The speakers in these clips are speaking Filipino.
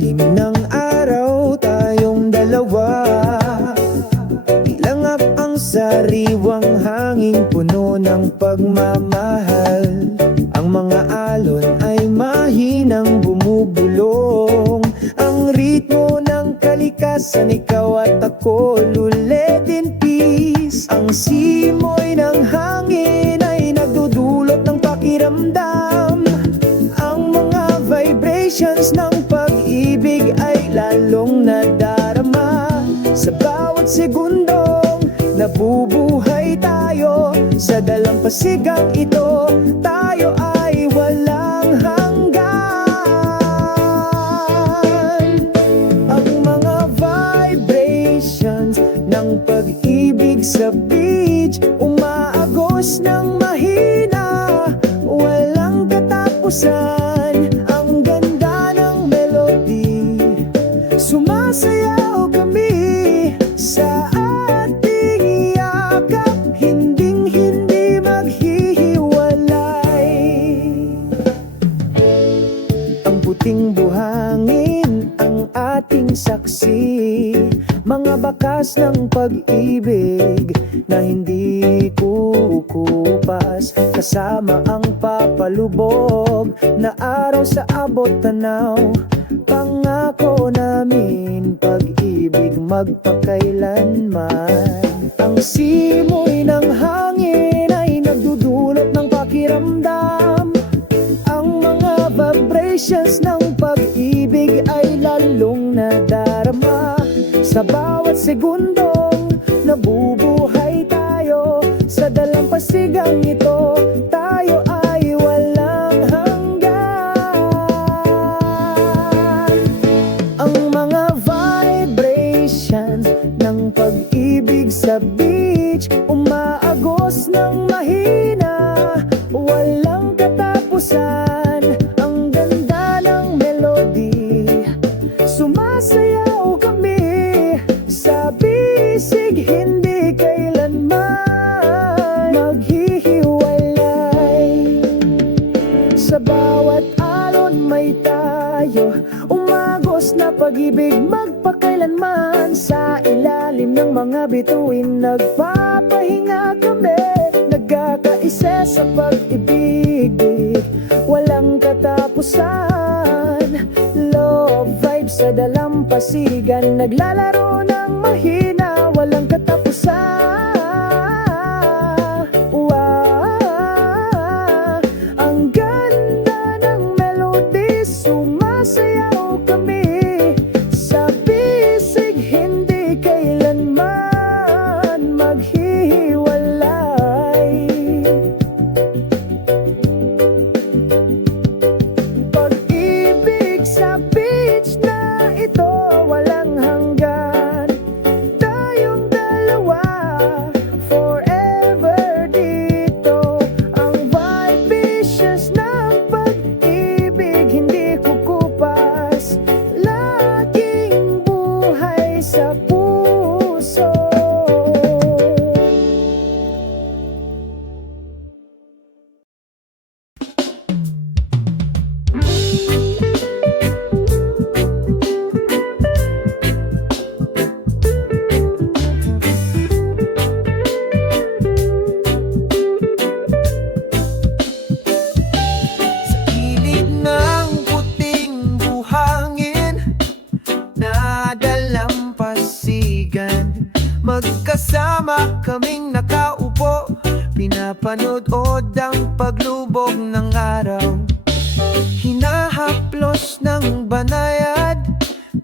ilalim ng araw tayong dalawa. Ilangap ang sariwang hangin puno ng pagmamahal. Ang mga alon ay mahinang bumubulong. Ang ritmo ng kalikasan, ikaw at ako, luled in peace. Ang simoy ng hangin ay nagdudulot ng pakiramdam. Ang mga vibrations ng pag-ibig ay lalong nadarama. Sa bawat segundong nabubuhay tayo, sa dalampasigang ito, tayo ay walang hanggan. Ang mga vibrations ng pag-ibig sa beach, umaagos ng mahina, walang katapusan. Ang ganda ng melody, sumasayaw kami sa ating yakap, hinding-hindi maghihiwalay. Ang puting buhangin ang ating saksi, mga bakas ng pag-ibig na hindi kukupas. Kasama ang papalubog na araw sa abot tanaw. Pangako namin pag-ibig magpakailanman. Ang simoy ng hangin ay nagdudulot ng pakiramdam. Ang mga vibrations ng pag-ibig ay lalong nadarama. Sa bawat segundong nabubuhay tayo, sa dalampasigang ito, tayo ay walang hanggan. Ang mga vibrations ng pag-ibig sa beach, umaagos ng mahina, walang katapusan. Ang ganda ng melody, sumasayaw kami sa bisig, hindi kailanman maghihiwalay. Sa bawat alon may tayo, umagos na pag-ibig magpakailanman. Sa ilalim ng mga bituin nagpapahinga kami, nagkakaisa sa pag-ibig, walang katapusan. Love vibes sa dalampasigan, naglalaro ng mahina, walang katapusan. Ang ganda ng melody, sumasayaw kami sa bisig, hindi kailanman maghihiwalay. Pag-ibig sa beach na ito, walang hanggan. Tayong dalawa, forever dito. Ang vibrations ng pag-ibig hindi kukupas, laging buhay sa puso. Sa gilid ng puting buhangin na dalampasigan, magkasama kaming nakaupo, pinapanood ang paglubog ng araw. Hinahaplos ng banayad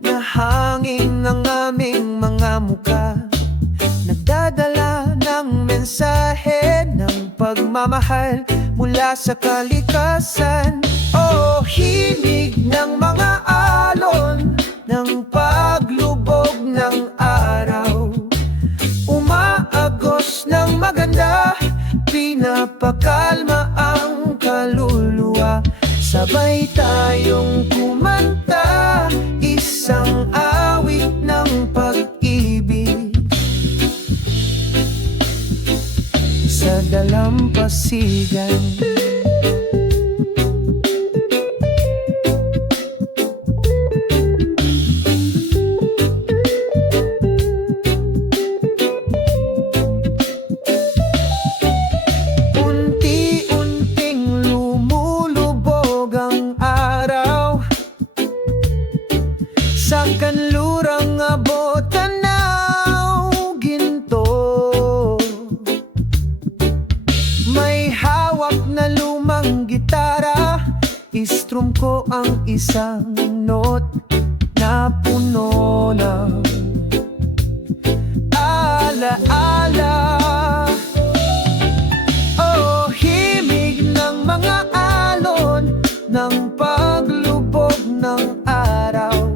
na hangin ng aming mga muka, nagdadala ng mensahe ng pagmamahal mula sa kalikasan. Oh, hinig ng mga alon ng paglubog ng araw, umaagos ng maganda, pinapakalma ang kaluluwa. Sabay tayong kumanta, isang awit ng pag-ibig sa dalampasigan. sa kanlurang abot tanaw ginto. May hawak na lumang gitara, istrum ko ang isang note na puno ng alaala. Oh, himig ng mga alon ng paglubog ng araw,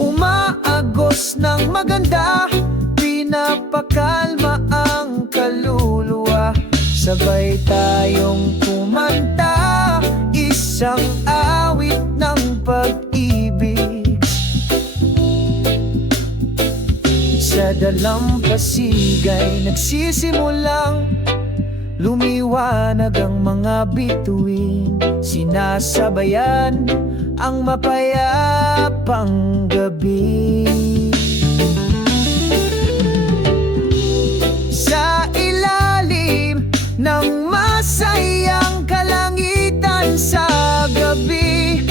umaagos ng maganda, pinapakalma ang kaluluwa. Sabay tayong kumanta, isang awit ng pag-ibig. Sa dalampasigan nagsisimulang lumiwanag ang mga bituin, sinasabayan ang mapayapang gabi. Sa ilalim ng masayang kalangitan sa gabi,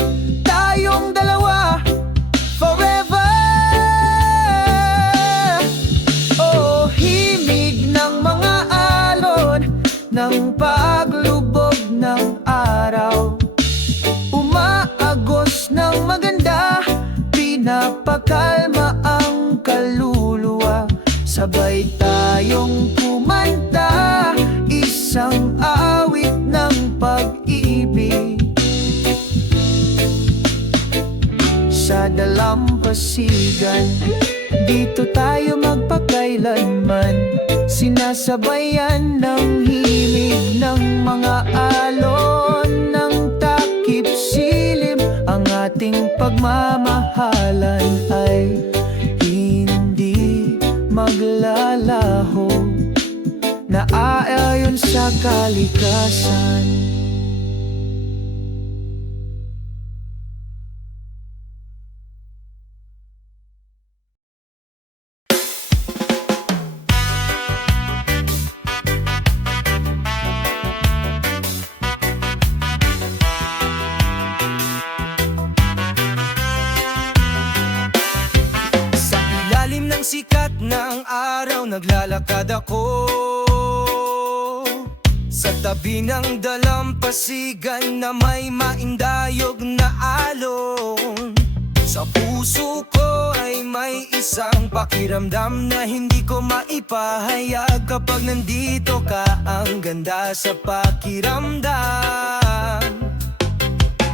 tayong dalawa forever. Oh, himig ng mga alon ng paglubog ng araw, umaagos ng maganda, pinapakalma ang kaluluwa. Sabay tayong kumanta, isang awit ng pag-ibig. Sa dalampasigan, dito tayo magpakailanman, sinasabayan ng himig ng mga alon ng takip silim. Ang ating pagmamahalan ay hindi maglalaho, naaayon sa kalikasan. Sikat ng araw, naglalakad ako sa tabi ng dalampasigan na may maindayog na alon. Sa puso ko ay may isang pakiramdam na hindi ko maipahayag. Kapag nandito ka, ang ganda sa pakiramdam.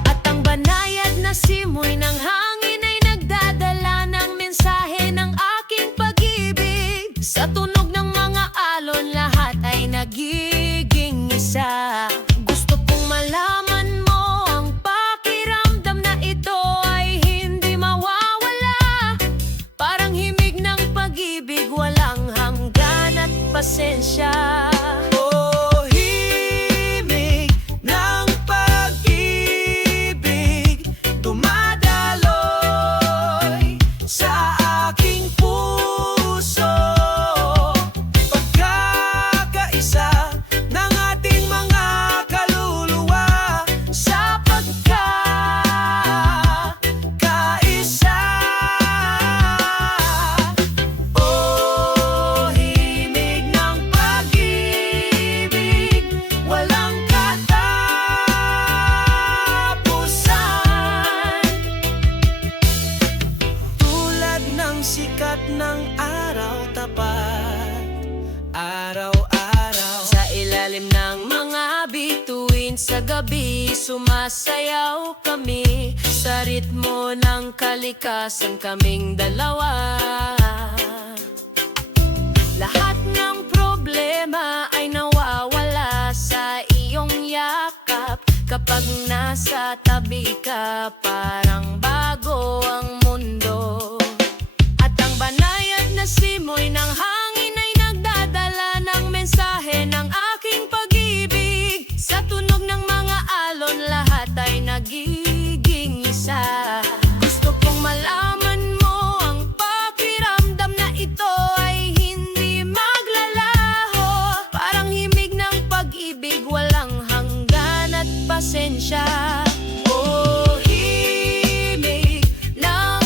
At ang banayad na simoy ng hangin ay nagdadala ng mensahe ng aking pag-ibig. Sa tunog ng mga alon, lahat ay nagiging isa. Gusto kong malaman mo ang pakiramdam na ito ay hindi mawawala. Parang himig ng pag-ibig, walang hanggan at pasensya. Sikat ng araw, tapat araw-araw. Sa ilalim ng mga bituin sa gabi, sumasayaw kami sa ritmo ng kalikasan, kaming dalawa. Lahat ng problema ay nawawala sa iyong yakap. Kapag nasa tabi ka, parang bago ang mundo. Banayad na simoy ng hangin ay nagdadala ng mensahe ng aking pag-ibig. Sa tunog ng mga alon, lahat ay nagiging isa. Gusto kong malaman mo ang pakiramdam na ito ay hindi maglalaho. Parang himig ng pag-ibig, walang hanggan at pasensya. Oh, himig ng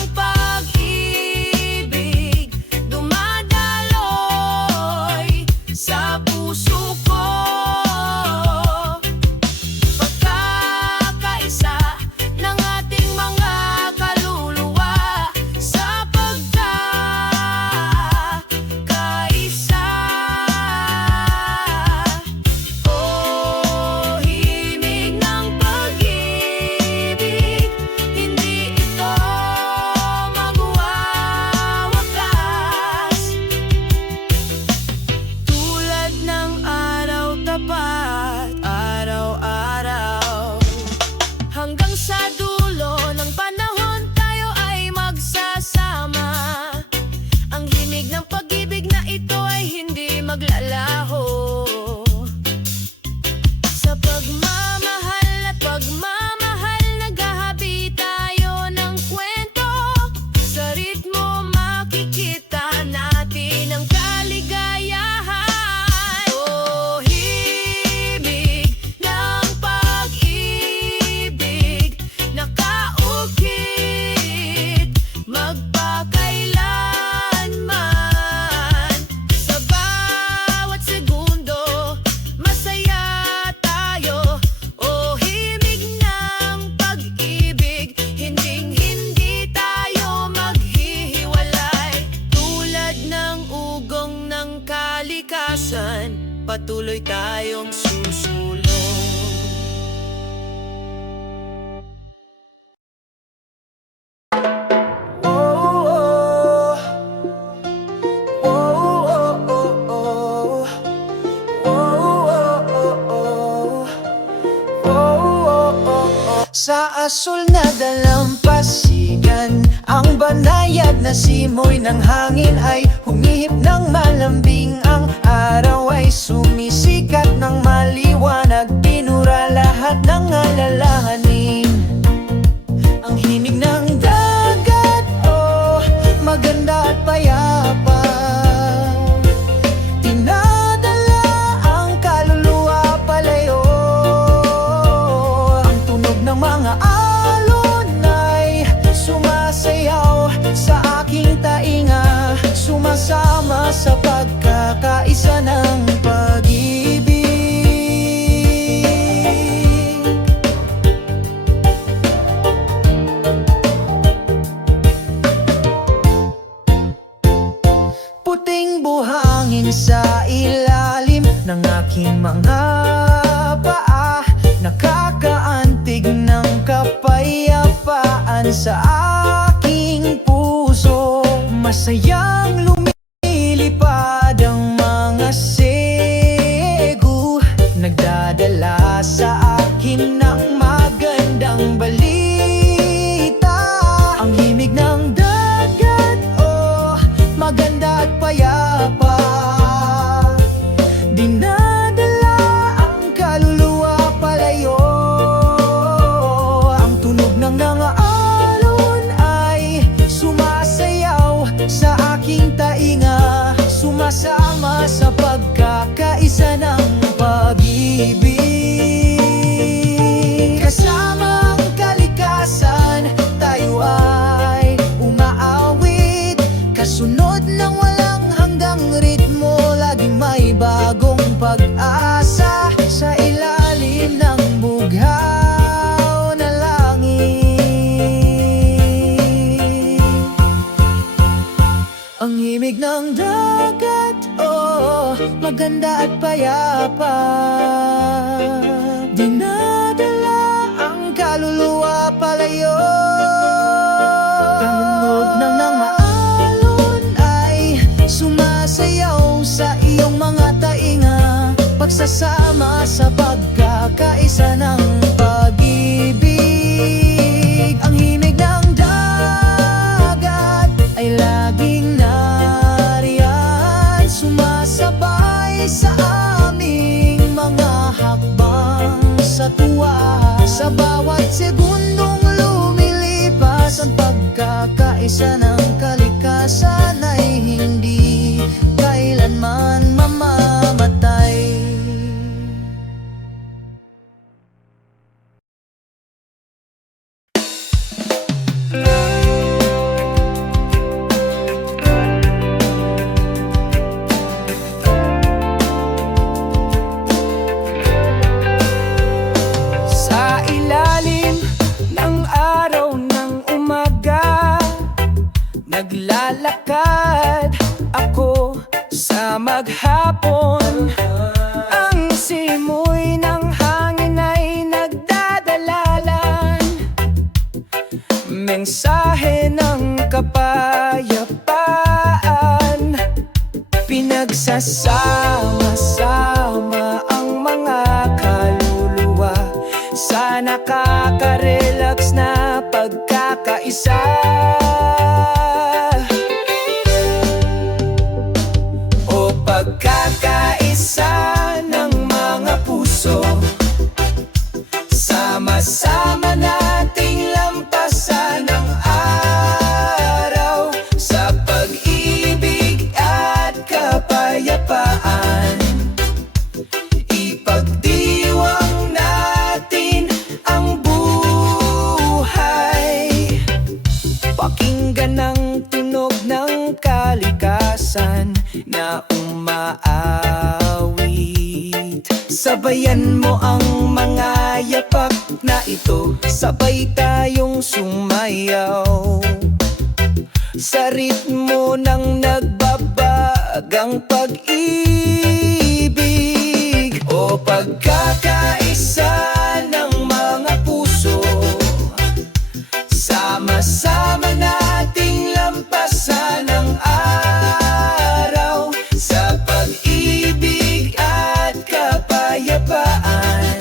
patuloy tayong susulong. Sa asul na dalampasigan, ang banayad na simoy ng hangin ay humihip ng malambing. Ang araw ay sumisikat ng maliwanag, pinura lahat ng alalahanin. Ang himig ng dagat, oh, maganda at payapa, dinadala ang kaluluwa palayo. Ang tunog ng mga alon ay sumasayaw sa aking tainga, sumasama sa pagkakaisa ng pag-ibig. Puting buhangin sa ilalim ng aking mga paa, nakakaantig ng kapayapaan sa aking puso. Masayang lumilipad ang mga segu, nagdadala sa akin ng magandang balita. Ang himig ng dagat, oh, maganda at payapa, dinadala ang kaluluwa palayo. Ang tunog ng alon ay sumasayaw sa aking tainga, sumasama sa pagkakaisa ng pag-ibig. Kasama ang kalikasan, tayo ay umaawit, kasunod ng walang hanggang ritmo. Laging may bagong pag-asa sa ilalim ng bughaw na langit. Ang himig ng dagat, oh, maganda at payapa, dinadala ang kaluluwa palayo. Tunog ng alon ay sumasayaw sa iyong mga tainga, pagsasama sa pagkakaisa ng pag-ibig. Ang himig ng dagat ay laging nariyan, sumasabay sa aming mga hakbang sa tuwa. Sa bawat segundong lumilipas, ang pagkakaisa ng kalikasan ay hindi kailanman mamamatay. Sa ilalim ng araw ng umaga, naglalakad ako sa maghapon. Ang simoy ng hangin ay nagdadalalan, mensahe ng kapayapaan. Pinagsasama-sama ang mga kaluluwa sa nakaka-relax na pagkakaisa. O pagkakaisa ng mga puso, sama-sama nating lampasan ang araw sa pag-ibig at kapayapaan. Ipagdiwang natin ang buhay, pakinggan ang tunog ng kalikasan na umaawit. Sabayan mo ang mga yapak na ito, sabay tayong sumayaw sa ritmo ng nagbabagang pag-ibig. pagkakaisa ng mga puso, sama-sama nating lampasan ang araw sa pag-ibig at kapayapaan.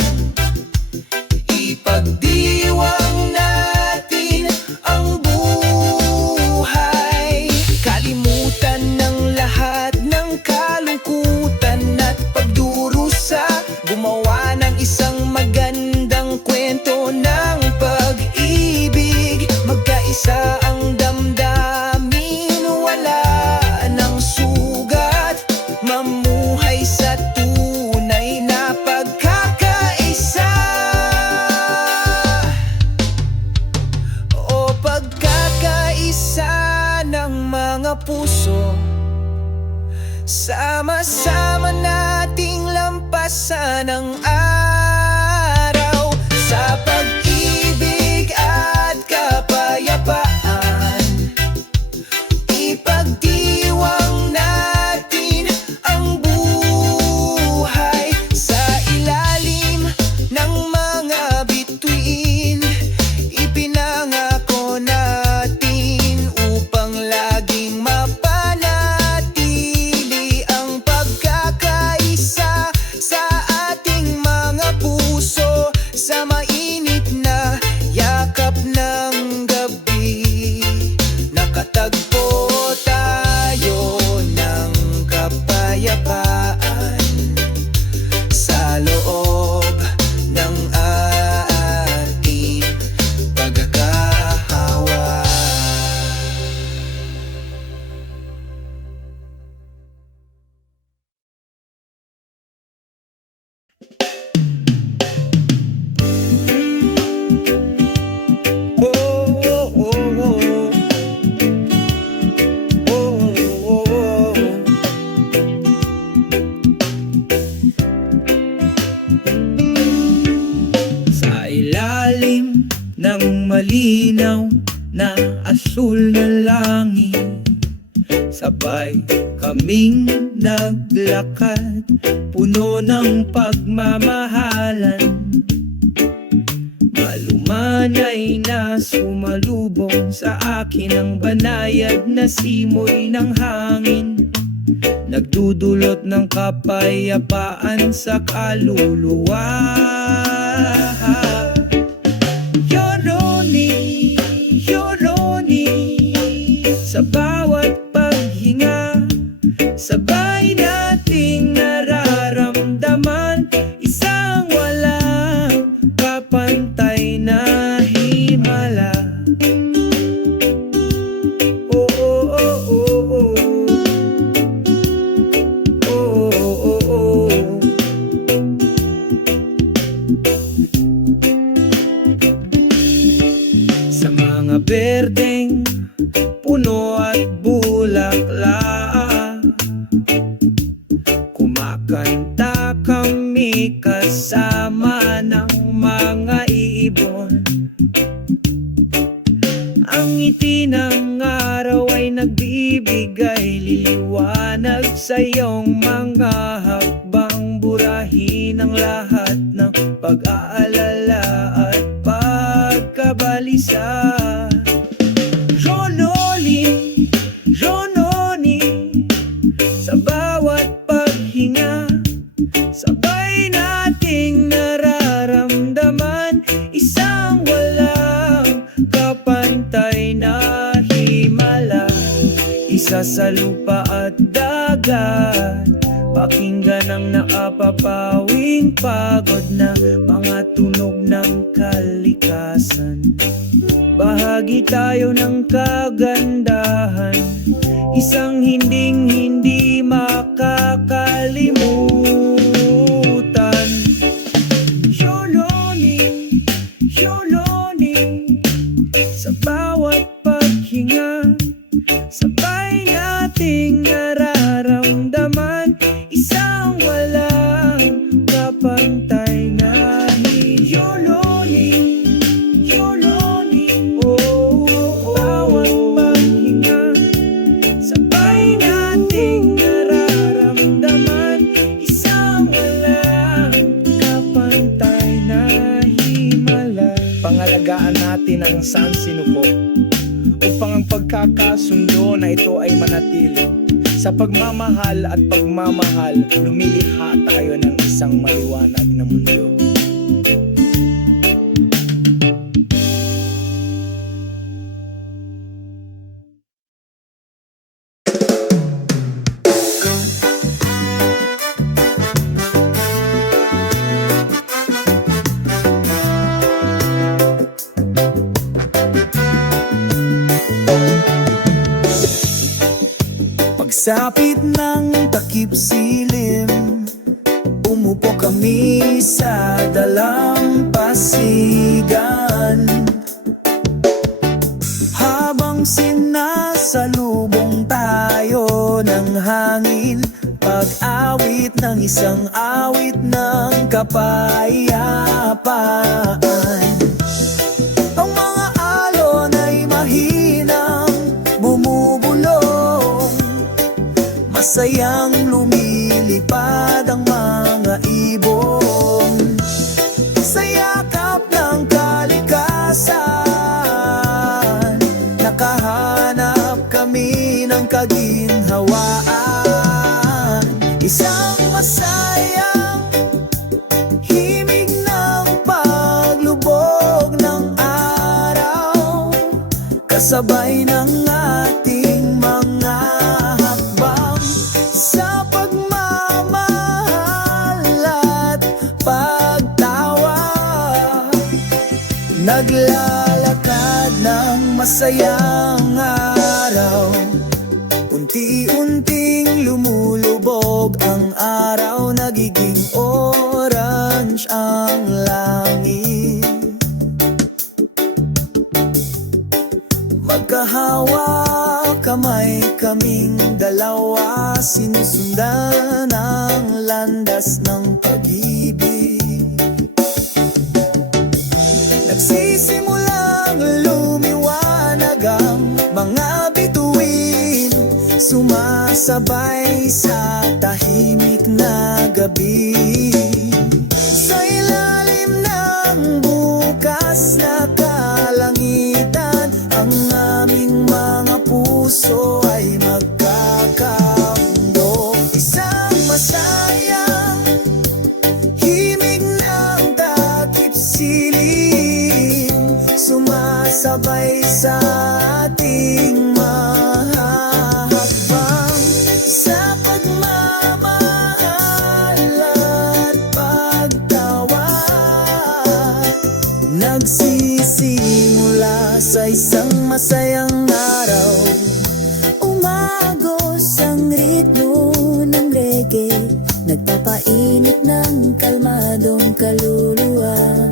Ipagdiwang natin ang buhay, kalimutan ng lahat ng kalungkutan at pagdurusa, gumawa ng isang magandang kwento ng pag-ibig. Magkaisa ang damdamin, wala ng sugat, mamuhay sa tunay na pagkakaisa. O pagkakaisa ng mga puso, sama-sama nating lampasan ang araw sa pag-ibig at kapayapaan. Ipagdiwang natin ang buhay sa ilalim ng mga bituin. Ipinangako natin upang laging mapanatili ang pagkakaisa sa ating mga puso, sa mainit na yakap ng gabi. Nakatagpo tayo ng kapayapaan sa loob ng ating pagkakahawa. Sa ilalim ng malinaw na asul na langit, sabay kaming naglakad, puno ng pagmamahalan. Malumanay na sumalubong sa akin ang banayad na simoy ng hangin, nagdudulot ng kapayapaan sa kaluluwa. Yoroni, Yoroni, sa bawat paghinga, sabay nating nararamdaman isang walang kapantay na himala. Oh, oh, oh, oh, oh. Oh, oh, oh, oh. Sa mga berdeng puno at bulaklak, kumakanta kami kasama ng mga ibon. Ang ngiti ng araw ay nagbibigay liwanag sa iyong mga hakbang, burahin ang lahat ng pag-aalala at pagkabalisa. Ronoli, Rononi, sa bawat paghinga, sabay nating nararamdaman isang walang kapantay na himala. Isa sa lupa at dagat, pakinggan ang nakapapawing pagod na mga tunog ng kalikasan. Bahagi tayo ng kagandahan, isang hindi makakalimutan. Yoloni, Yoloni, sa bawat paghinga, sabay nating nararamdaman isang walang kapantay na Yoloni, Yoloni, oh, oh, oh. Bawat paghinga, sabay pagkakasundo na ito ay manatili. Sa pagmamahal at pagmamahal, lumilikha tayo ng isang maliwanag na mundo. Pagsapit ng takip silim, umupo kami sa dalampasigan. Habang sinasalubong tayo ng hangin, pag-awit ng isang awit ng kapayapaan. Ang mga alon ay mahinang bumubulong, masayang lumilipad ang mga ibon sa yakap ng kalikasan. Nakahanap kami ng kaginhawaan, isang masayang himig ng paglubog ng araw, kasabay ng ating mga hakbang sa pagmamahal at pagtawa. Naglalakad ng masayang araw, unti-unting lumulubog ang araw, nagiging orange ang langit. Magkahawak kamay kaming dalawa, sinusundan ang landas ng pag-ibig. Nagsisimulang lumiwanag ang mga bituin, sumasabay sa tahimik na gabi. Sa ilalim ng bukas na kalangitan, ang aming mga puso ay magkakamundo. Isang masayang himig ng takip silim, sumasabay sa ating mahahakbang sa pagmamahal at pagtawa. Nagsisimula sa isang masayang araw, umagos ang ritmo ng reggae, nagpapainit ng kalmadong kaluluwa.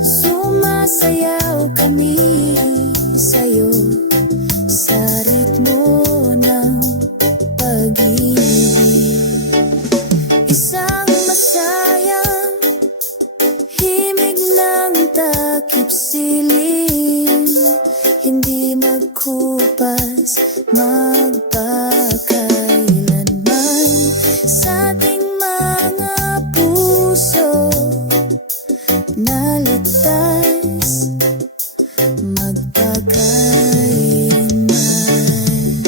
Sumasayaw kami sa'yo sa ritmo ng pag-ibig. Isang masayang himig ng takip silim, hindi magkupas magpakailanman sa ating mga puso na ligtas magpakailanman.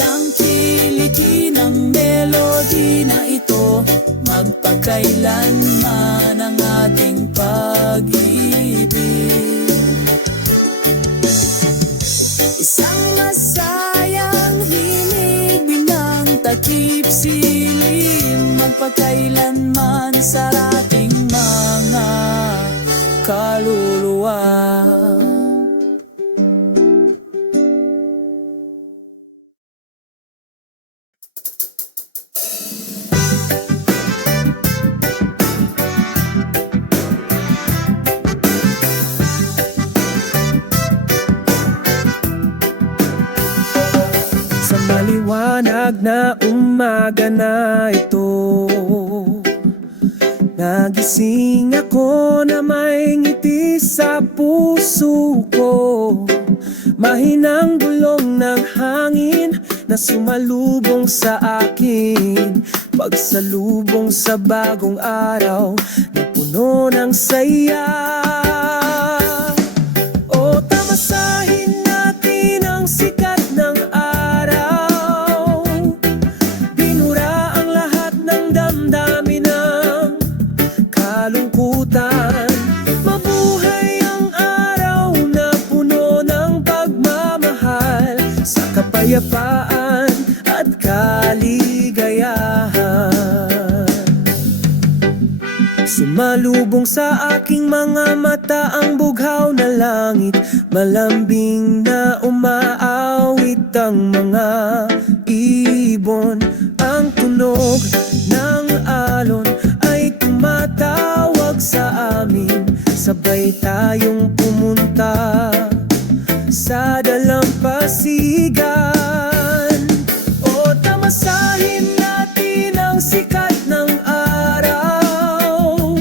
Tangkilikin ang melody na ito, magpakailanman ang ating pag-ibig. Isang masayang himig ng takip silim, magpakailanman sa ating mga kaluluwa. Sa maliwanag na umaga na ito, nagising ako na may ngiti sa puso ko. Mahinang bulong ng hangin na sumalubong sa akin, pagsalubong sa bagong araw na puno ng saya. kapayapaan at kaligayahan. Sumalubong sa aking mga mata ang bughaw na langit, malambing na umaawit ang mga ibon. Ang tunog ng alon ay tumatawag sa amin, sabay tayong pumunta sa dalampasigan. O tamasahin natin ang sikat ng araw,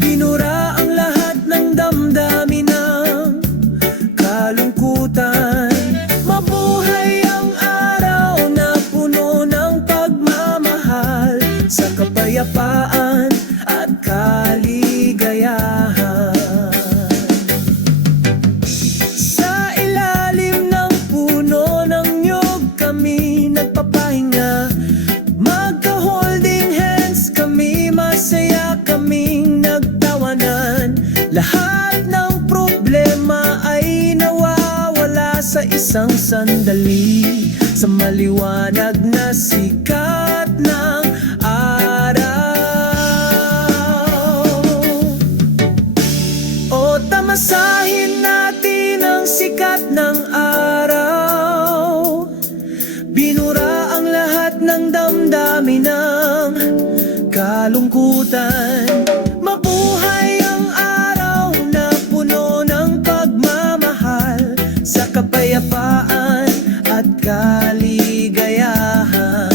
binura ang lahat ng damdamin ng kalungkutan. Mabuhay ang araw na puno ng pagmamahal, sa kapayapaan at kaligayahan. Sa ilalim ng puno ng niyog kami nagpapahinga, magka-holding hands kami, masaya kaming nagtawanan. Lahat ng problema ay nawawala sa isang sandali, sa maliwanag na sikat ng araw. O tamasahin natin ang sikat ng araw, binura ang lahat ng damdamin ng kalungkutan. Mabuhay ang araw na puno ng pagmamahal, sa kapayapaan at kaligayahan.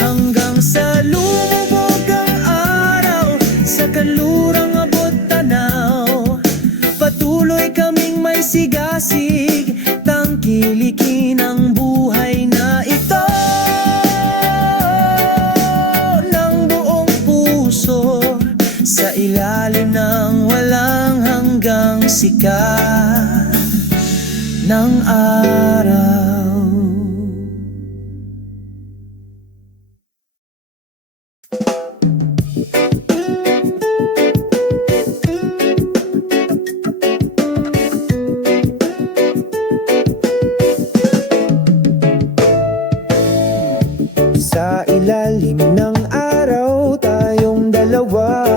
Hanggang sa lumubog ang araw, sa kanlurang abot tanaw, patuloy kaming may sigasig, tangkilikin ang buhay na ito ng buong puso, sa ilalim ng walang hanggang sikat ng araw. Sa ilalim ng araw tayong dalawa,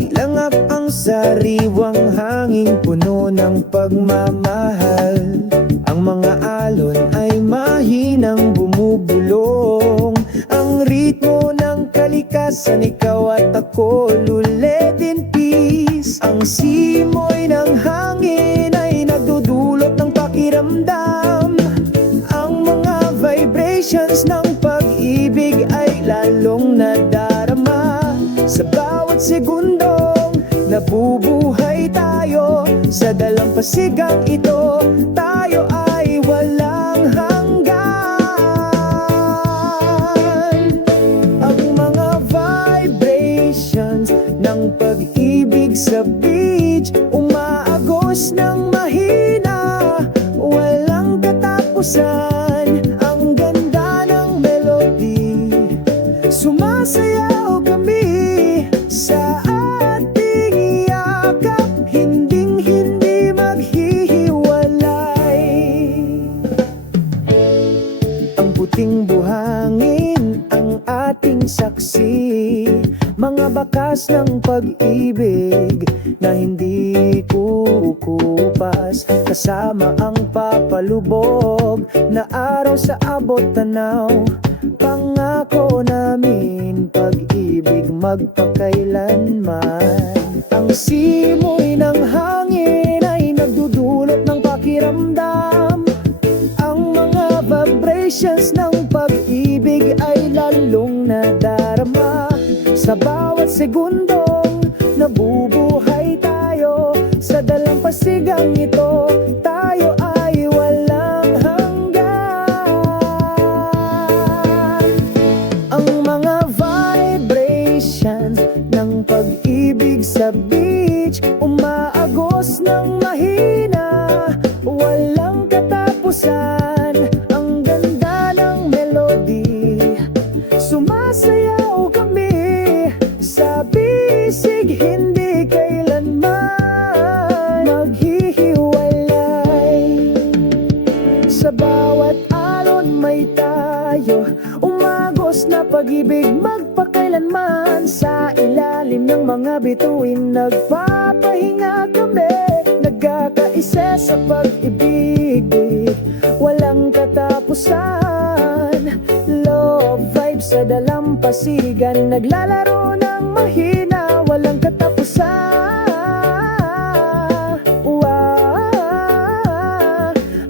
ilangap ang sariwang hangin puno ng pagmamahal. Ang mga alon ay mahinang bumubulong, ang ritmo ng kalikasan, ikaw at ako luled in peace. Ang simoy ng hangin ay nagdudulot ng pakiramdam, ang mga vibrations ng pag-ibig ay lalong nadarama. Sa bawat segundong nabubuhay tayo, sa dalampasigang ito tayo ay walang hanggan. Ang mga vibrations ng pag-ibig sa beach, umaagos ng mahina, walang katapusan. Ang ganda ng melody, sumasayaw kami sa ating yakap, hinding-hindi maghihiwalay. Ang puting buhangin ang ating saksi, mga bakas ng pag-ibig na hindi kukupas, kasama ang papalubog na araw sa abot tanaw. Pangako namin pag-ibig magpakailanman. Ang simoy ng hangin ay nagdudulot ng pakiramdam, ang mga vibrations ng pag-ibig ay lalong nadarama. Sa bawat segundong nabubuhay tayo, sa dalampasigang ito tayo ay walang hanggan. Ang mga vibrations ng pag-ibig sa beach, umaagos ng mahina, walang katapusan. Ang ganda ng melody, sumasayaw kami sa bisig, hindi kailanman maghihiwalay. pag-ibig magpakailanman. Sa ilalim ng mga bituin nagpapahinga kami, nagkakaisa sa pag-ibig, walang katapusan. Love vibes sa dalampasigan, naglalaro ng mahina, walang katapusan.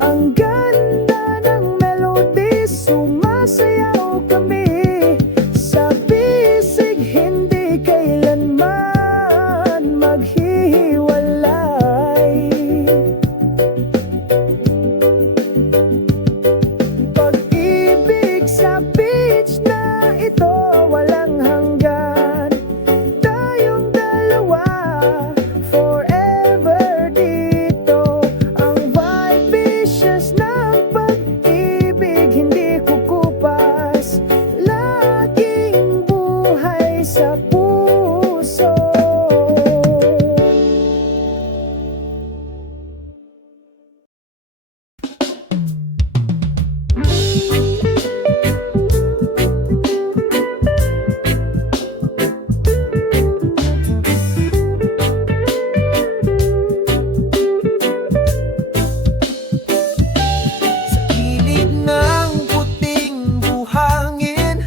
Ang ganda ng melody, sumasayaw kami sa bisig, hindi kailanman maghihiwalay. Pag-ibig sa beach na ito, walang hanggan. Tayong dalawa, forever dito. Ang vibicious ng pag-ibig, hindi kukupas. Laging buhay sa puso. Sa gilid ng puting buhangin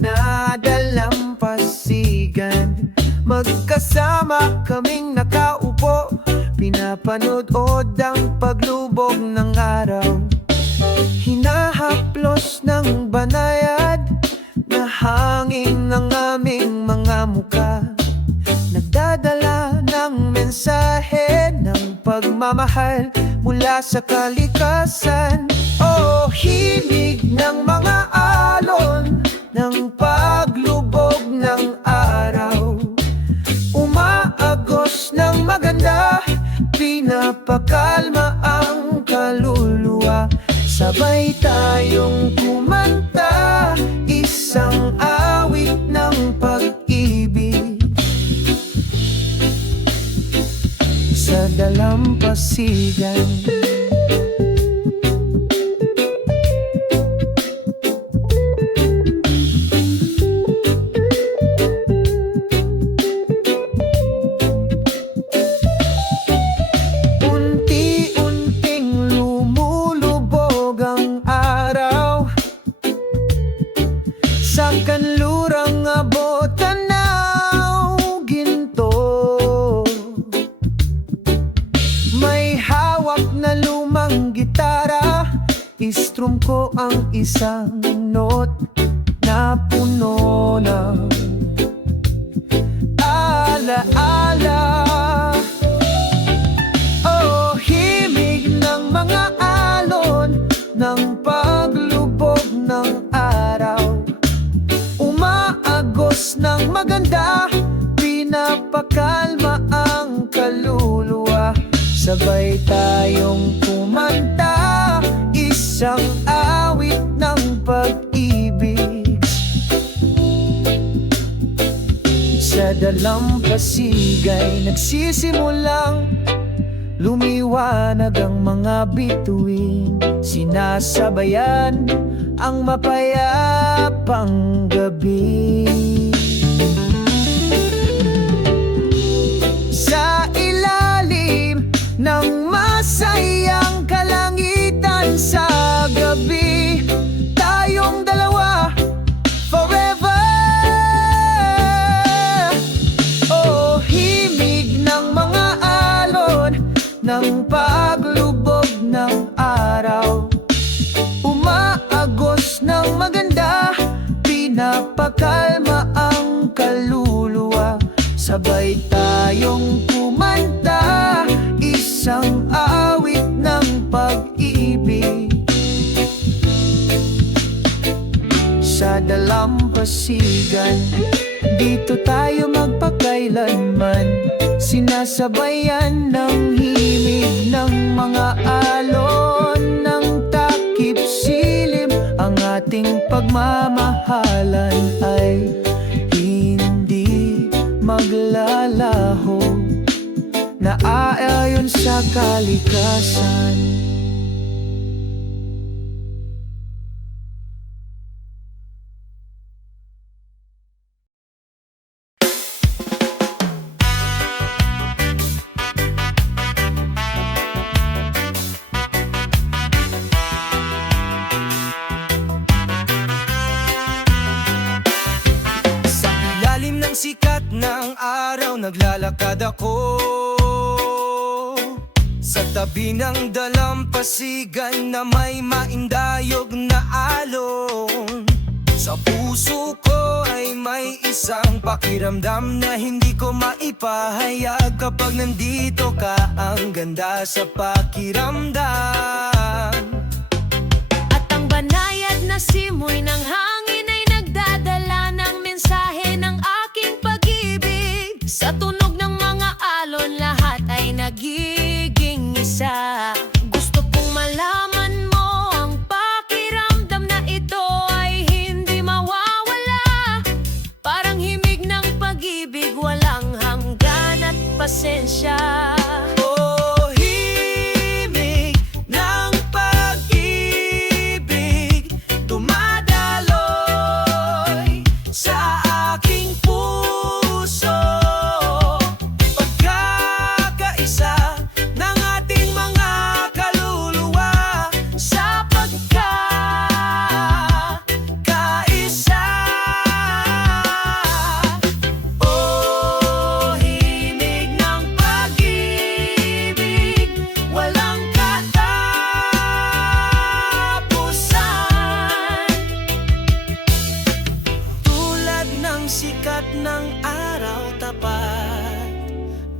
na dalampasigan, magkasama kaming nakaupo, pinapanood ang paglubog ng araw. Hinahaplos ng banayad na hangin ng aming mga muka, nagdadala ng mensahe ng pagmamahal mula sa kalikasan. O hilig ng mga alon ng paglubog ng araw, umaagos ng maganda, pinapakalma ang kaluluwa. Sabay tayong kumanta, isang awit ng pag-ibig sa dalampasigan. Unti-unting lumulubog ang araw sa kanlurang abot tanaw ginto. May hawak na lumang gitara, istrum ko ang isang note na puno ng alaala. O himig ng mga alon ng paglubog ng araw, umaagos ng maganda, pinapakalma ang kaluluwa. Sabay tayong kumanta, isang awit ng pag-ibig sa dalampasigan. Nagsisimulang lumiwanag ang mga bituin, sinasabayan ang mapayapang gabi. Sa ilalim ng masayang kalangitan sa gabi, tayong dalawa forever. O himig ng mga alon ng paglubog ng araw, umaagos ng maganda, pinapakalma ang kaluluwa. Sabay tayong kumanta, isang awit ng pag-ibig sa dalampasigan. Dito tayo magpakailanman, sinasabayan ng himig ng mga alon ng takip silim. Ang ating pagmamahalan ay hindi maglalaho, naaayon sa kalikasan. naglalakad ako sa tabi ng dalampasigan na may maindayog na alon. Sa puso ko ay may isang pakiramdam na hindi ko maipahayag. Kapag nandito ka, ang ganda sa pakiramdam. At ang banayad na simoy ng hangin ay nagdadala ng mensahe ng aking pag-ibig. Sa tunog ng mga alon, lahat ay nagiging isa. Gusto kong malaman mo ang pakiramdam na ito ay hindi mawawala. Parang himig ng pag-ibig, walang hanggan at pasensya. Oh, himig ng pag-ibig, dumadaloy sa aking puso. Pagkakaisa ng ating mga kaluluwa, sa pagkakaisa. Oh, himig ng pag-ibig, walang katapusan. Tulad ng sikat ng araw, tapat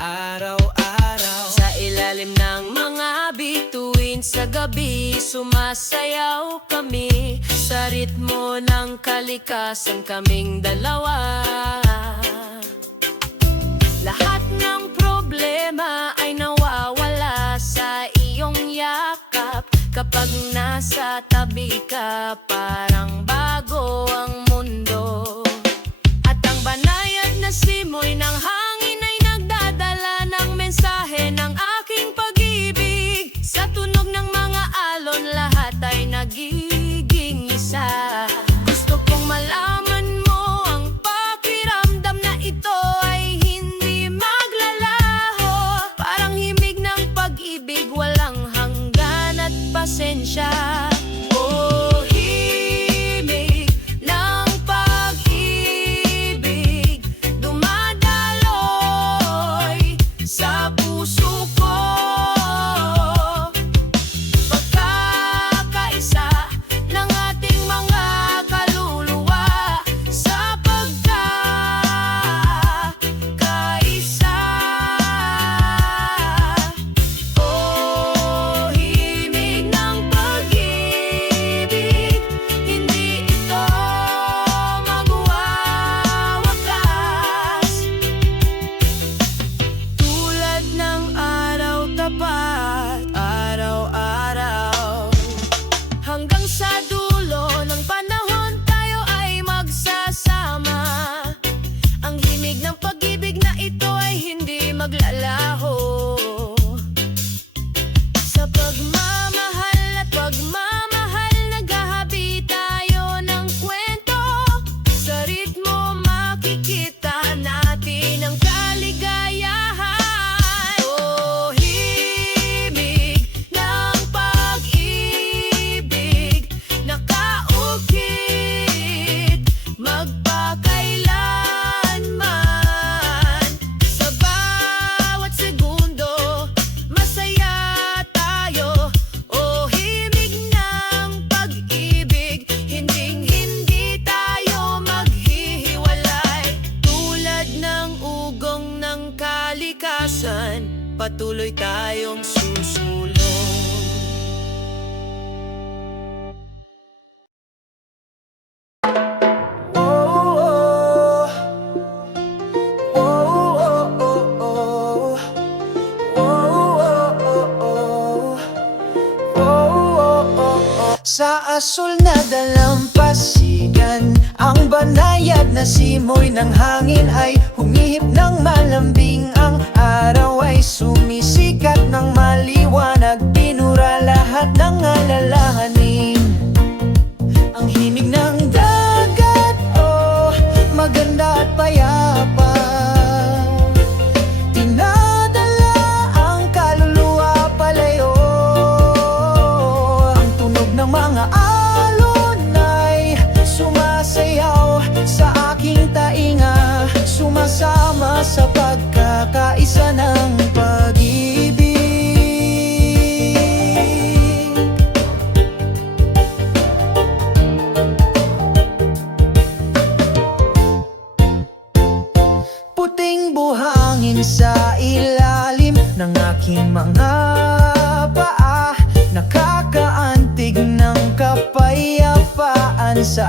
araw-araw. Sa ilalim ng mga bituin sa gabi, sumasayaw kami sa ritmo ng kalikasan, kaming dalawa. Lahat ng problema ay nawawala sa iyong yakap. Kapag nasa tabi ka, parang bago ang mundo. At ang banayad na simoy ng hangin ay nagdadala ng mensahe ng aking pag-ibig. Sa tunog ng mga alon, lahat ay nagiging isa. Gusto kong malaman mo ang pakiramdam na ito ay hindi maglalaho. Parang himig ng pag-ibig, walang hanggan at pasensya. Oh, himig ng pag-ibig, dumadaloy sa puso ko. Pagkakaisa ng ating mga kaluluwa, sa pagkakaisa. Oh, himig ng pag-ibig, hindi ito magwawakas. Tulad ng araw, tapat araw-araw. Hanggang sa dulo ng panahon, tayo ay magsasama. Ang himig ng pag-ibig na ito ay hindi maglalaho. Sa pagmamahal at pagmamahal, naghahabi tayo ng kwento. Sa ritmo makikita natin ang kaligayahan. Oh, himig ng pag-ibig, nakaukit magpakailanman. Sa bawat segundo, masaya tayo. Oh, himig ng pag-ibig, hinding-hindi tayo maghihiwalay. Tulad ng ugong ng kalikasan, patuloy tayong susulong. Sa asul na dalampasigan, ang banayad na simoy ng hangin ay humihip ng malambing. Ang araw ay sumisikat ng maliwanag, pinura lahat ng alalahanin. Ang himig ng dagat, oh, maganda at payapa. Dinadala ang kaluluwa palayo. Ang tunog ng mga alon ay sumasayaw sa aking tainga, sumasama sa pagkakaisa. aking mga paa, nakakaantig ng kapayapaan sa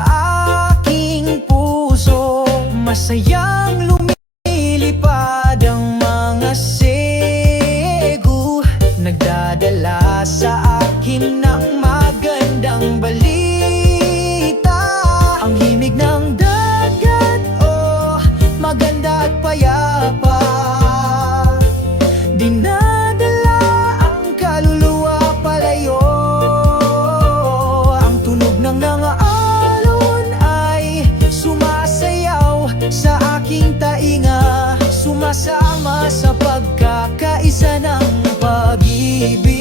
aking puso. Masayang lumilipad ang mga segu, nagdadala sa akin ng magandang balita. Ang himig ng dagat, oh, maganda at payapa, dinadala ang kaluluwa palayo. Ang tunog ng alon ay sumasayaw sa aking tainga, sumasama sa pagkakaisa ng pag-ibig.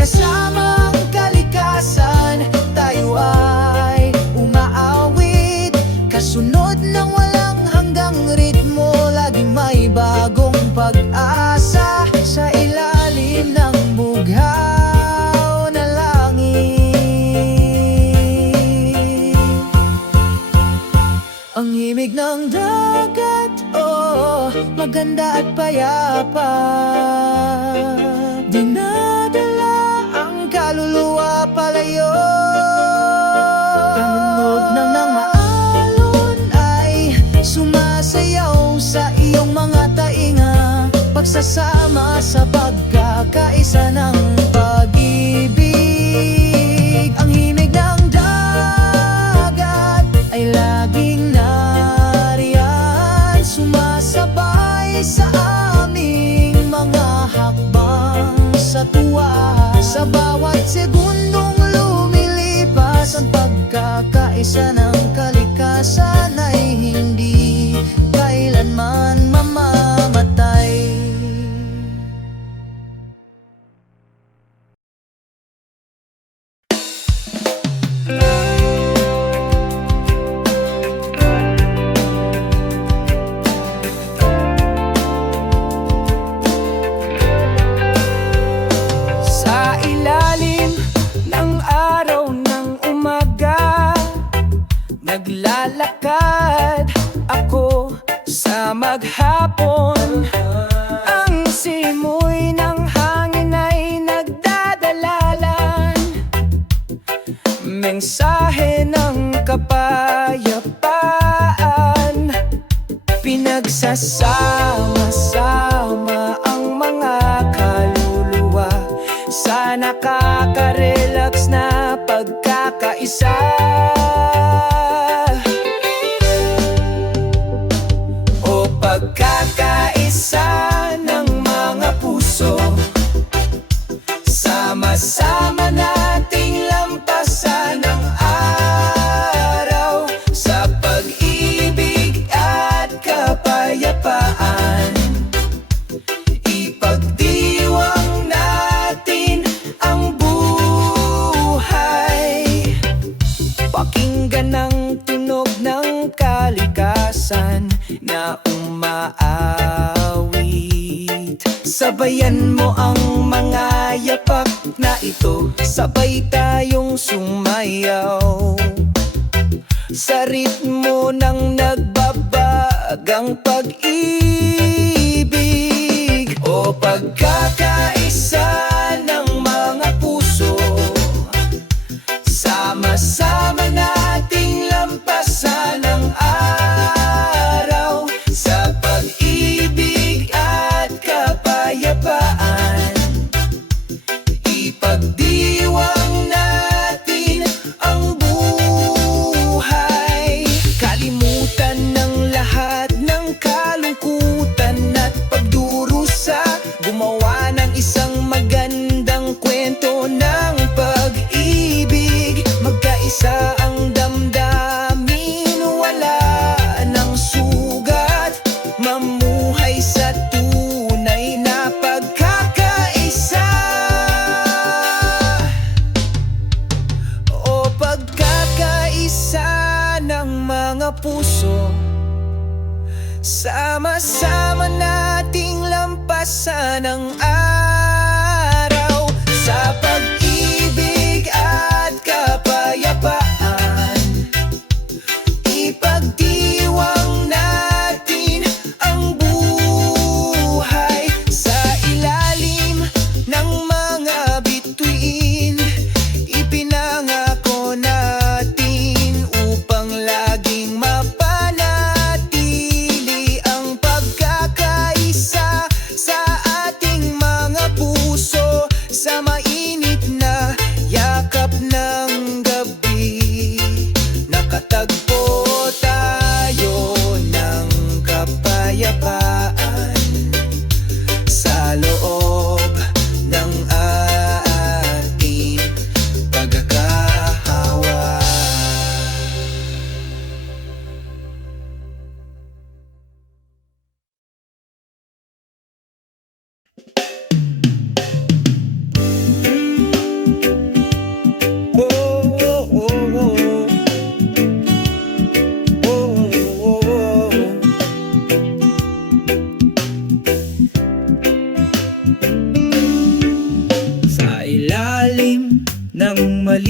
Kasama ang kalikasan, tayo ay umaawit, kasunod ng walang hanggang ritmo. Laging may bagong pag-asa sa ilalim ng bughaw na langit. Ang himig ng dagat, oh, maganda at payapa, dinadala ang kaluluwa palayo. Tunog ng alon ay sumasayaw sa iyong mga tainga, pagsasama sa pagkakaisa ng pag-ibig. Ang himig ng dagat ay laging nariyan, sumasabay sa aming mga hakbang sa tuwa. Sa bawat segundong lumilipas, ang pagkakaisa ng kalikasan ay hindi kailanman mamamatay. Sa ilalim ng araw ng umaga, naglalakad ako sa maghapon. Ang simoy ng hangin ay nagdadalalan, mensahe ng kapayapaan. Pinagsasama-sama ang mga kaluluwa sa nakaka-relax na pagkakaisa. O pagkakaisa ng mga puso, sama-sama nating lampasan ang araw sa pag-ibig at kapayapaan. Ipagdiwang natin ang buhay, pakinggan ang tunog ng kalikasan na umaawit. Sabayan mo ang mga yapak na ito, sabay tayong sumayaw sa ritmo ng nagbabagang pag-ibig. O pagkakaisa ng mga puso, sama-sama nating lampasan ang araw sa pag-ibig at kapayapaan. Ipagdiwang natin ang buhay, kalimutan ng lahat ng kalungkutan at pagdurusa, gumawa ng isang magandang kwento ng pag-ibig. Magkaisa ang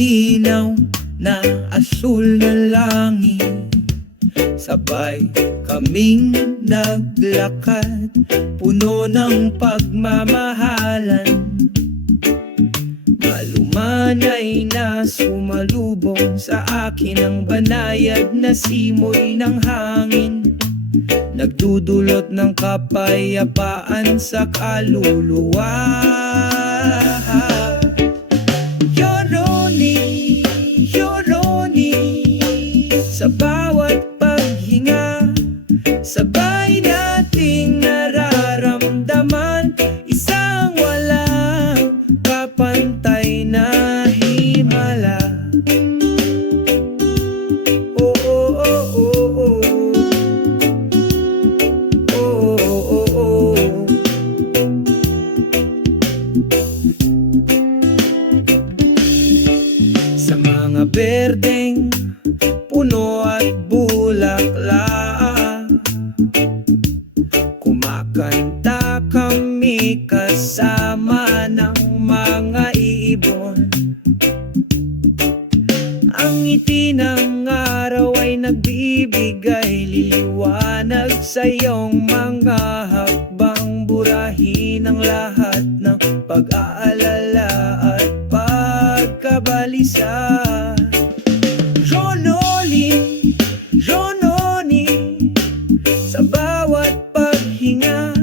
malinaw na asul na langit. Sabay kaming naglakad, puno ng pagmamahalan. Malumanay na sumalubong sa akin ang banayad na simoy ng hangin, nagdudulot ng kapayapaan sa kaluluwa. Yoroni, Yoroni, sa bawat paghinga, sabay nating nararamdaman isang walang kapantay na himala. Oh, oh, oh, oh, oh. Oh, oh, oh. Sa mga berdeng puno at bulaklak, kumakanta kami kasama ng mga ibon. Ang ngiti ng araw ay nagbibigay liwanag sa iyong mga hakbang, burahin ang lahat ng pag-aalala at pagkabalisa. Ronoli, Rononi, sa bawat paghinga,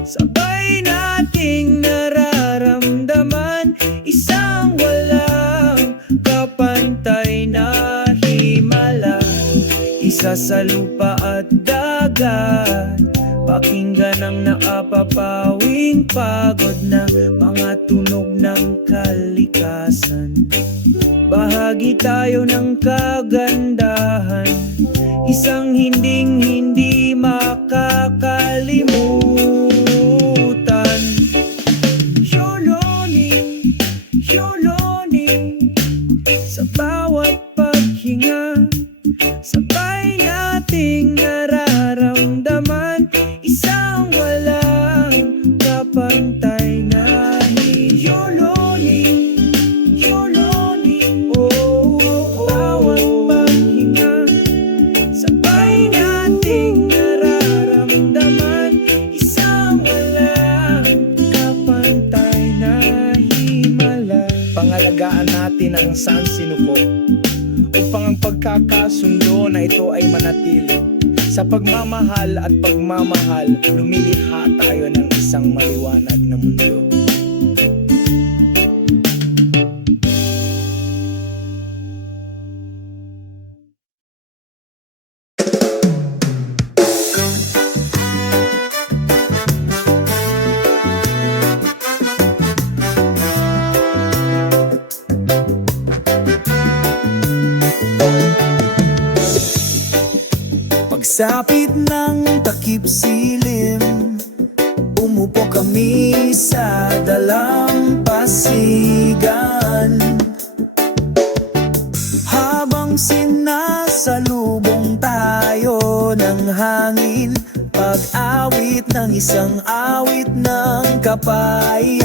sabay nating nararamdaman isang walang kapantay na himala. Isa sa lupa at dagat, pakinggan ang nakapapawing pagod na mga tunog ng kalikasan. Bahagi tayo ng kagandahan, isang hindi makakalimutan. Yoloni, Yoloni, sa bawat paghinga, sabay nating nararamdaman isang walang kapantay na Yoloni, Yoloni, oh, bawat paghinga, sabay nating nararamdaman isang walang kapantay na himala. Pangalagaan natin ang sansinuko upang ang pagkakasundo na ito ay manatili. Sa pagmamahal at pagmamahal, lumilikha tayo ng isang maliwanag na mundo. Pagsapit ng takip silim, umupo kami sa dalampasigan. Habang sinasalubong tayo ng hangin, pag-awit ng isang awit ng kapayapaan.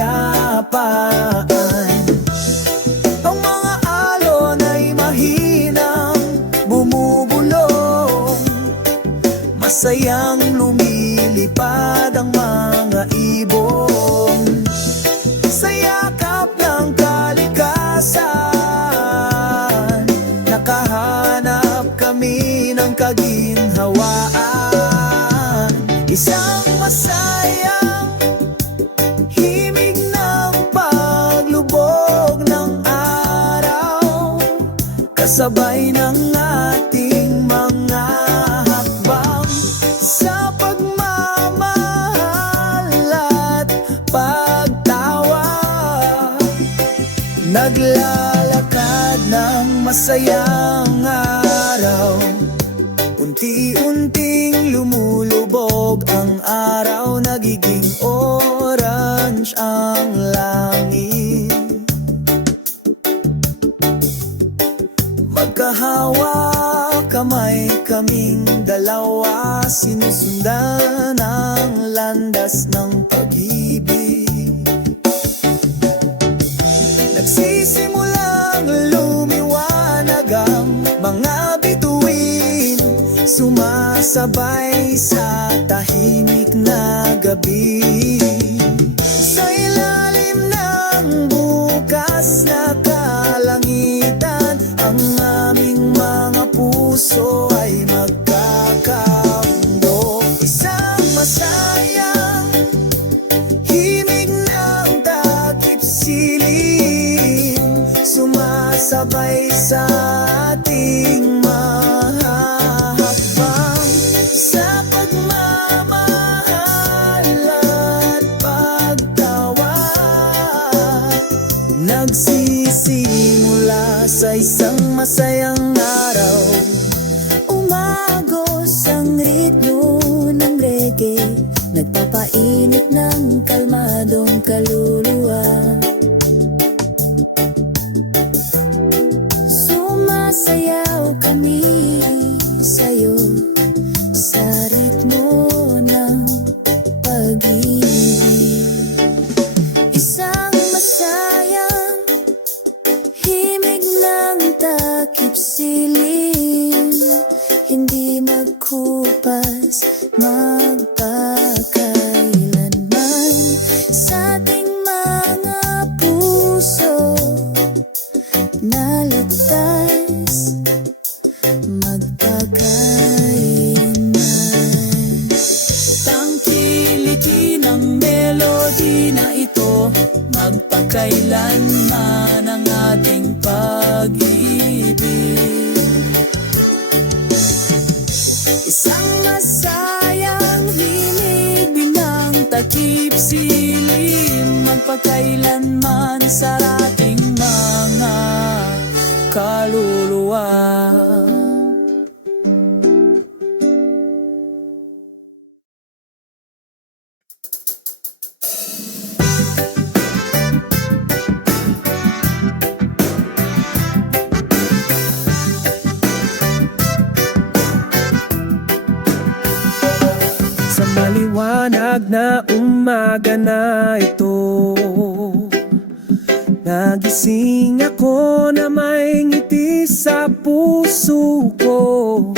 Ang mga alon ay mahinang bumubulong, masayang lumilipad ang mga ibon sa yakap ng kalikasan. Nakahanap kami ng kaginhawaan, isang masayang himig ng paglubog ng araw, kasabay ng ating mga hakbang sa pagmamahal at pagtawa. Naglalakad ng masayang araw, unti-unting lumulubog ang araw, nagiging orange ang langit. Magkahawa kamay kaming dalawa, sinusundan ang landas ng pag-ibig. Nagsisimulang sumasabay sa tahimik na gabi. Sa ilalim ng bukas na kalangitan, ang aming mga puso ay magkakamundo. Isang masayang himig ng takip silim, sumasabay sa ating mahahakbang sa pagmamahal at pagtawa. Nagsisimula sa isang masayang araw, umagos ang ritmo ng reggae, nagpapainit ng kalmadong kaluluwa. Sumasayaw kami sa'yo sa ritmo ng pag-ibig. Isang masayang himig ng takip silim, hindi magkupas magpakailanman sa ating mga puso na ligtas magpakailanman. Tangkilikin ang melody na ito, magpakailanman ang ating pag-ibig. Isang masayang himig ng takip silim, magpakailanman sa ating mga kaluluwa. Sa maliwanag na umaga na ito, nagising ako na may ngiti sa puso ko.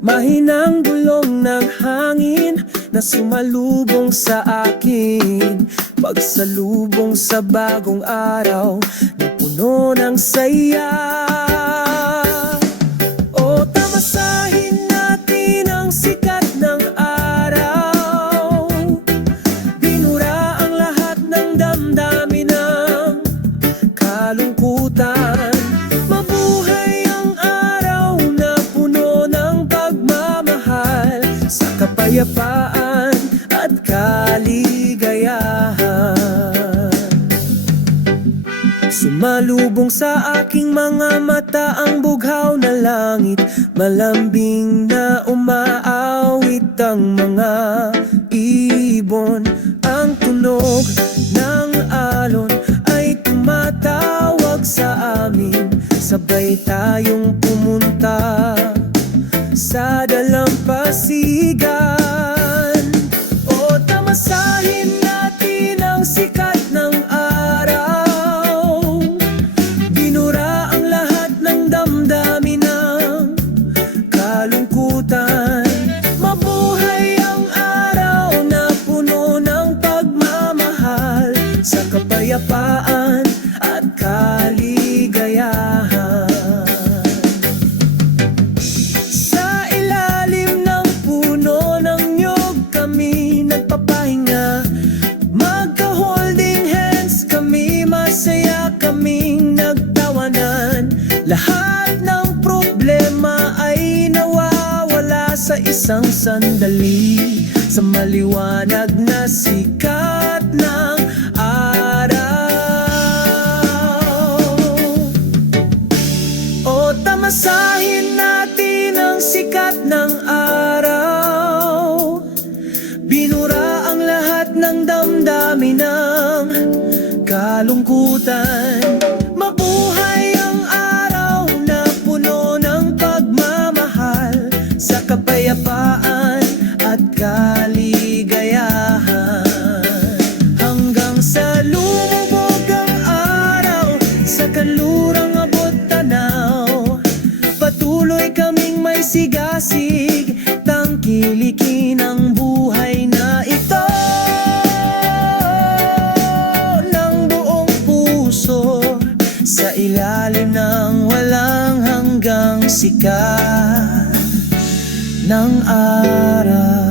Mahinang bulong ng hangin na sumalubong sa akin, pagsalubong sa bagong araw na puno ng saya. O tamasahin natin ang sikat ng araw, binura ang lahat ng damdamin ng kalungkutan. Mabuhay ang araw na puno ng pagmamahal, sa kapayapaan at kaligayahan. Sumalubong sa aking mga mata ang bughaw na langit, malambing na umaawit ang mga ibon. Ang tunog ng alon ay tumatawag sa amin, sabay tayong pumunta sa dalampasigan. O tamasahin natin ang sikat ng araw, binura ang lahat ng damdamin ng kalungkutan. Mabuhay ang araw na puno ng pagmamahal, sa kapayapaan at kaligayahan. Sa ilalim ng puno ng niyog kami nagpapahinga, magka-holding hands kami, masaya kaming nagtawanan. Lahat ng problema ay nawawala sa isang sandali, sa maliwanag na sikat ng araw. O tamasahin natin ang sikat ng araw, binura ang lahat ng damdamin ng kalungkutan. Mabuhay ang araw na puno ng pagmamahal, sa kapayapaan at kaligayahan. Hanggang sa lumubog ang araw, sa kanlurang abot tanaw, patuloy kaming may sigasig, tangkilikin ang buhay na ito ng buong puso, sa ilalim ng walang hanggang sikat ng araw.